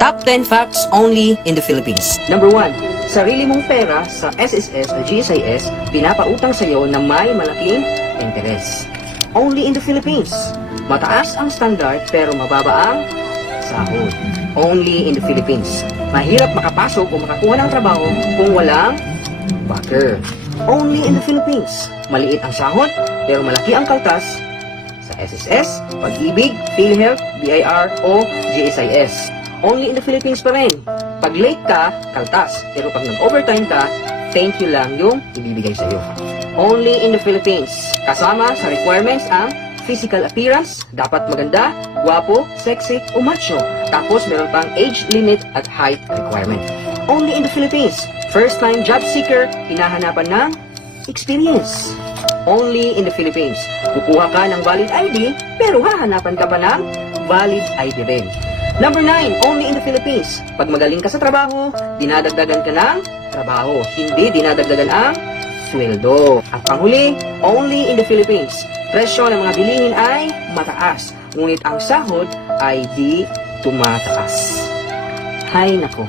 Top 10 facts only in the Philippines. Number 1, sarili mong pera sa SSS o GSIS, pinapautang sa iyo na may malaking interes. Only in the Philippines. Mataas ang standard pero mababa ang sahod. Only in the Philippines. Mahirap makapasok o makakuha ng trabaho kung walang backer. Only in the Philippines. Maliit ang sahod pero malaki ang kaltas sa SSS, Pag-ibig, PhilHealth, BIR o GSIS. Only in the Philippines pa rin. Pag late ka, kaltas. Pero pag nag-overtime ka, thank you lang yung ibibigay sa'yo. Only in the Philippines. Kasama sa requirements ang physical appearance, dapat maganda, guwapo, sexy, o macho. Tapos meron pang age limit at height requirement. Only in the Philippines. First-time job seeker, hinahanapan ng experience. Only in the Philippines. Kukuha ka ng valid ID, pero hahanapan ka pa ng valid ID rin. Number 9, only in the Philippines. Pag magaling ka sa trabaho, dinadagdagan ka ng trabaho. Hindi dinadagdagan ang sweldo. At panghuli, only in the Philippines. Presyo ng mga bilihin ay mataas, ngunit ang sahod ay di tumataas. Hay nako.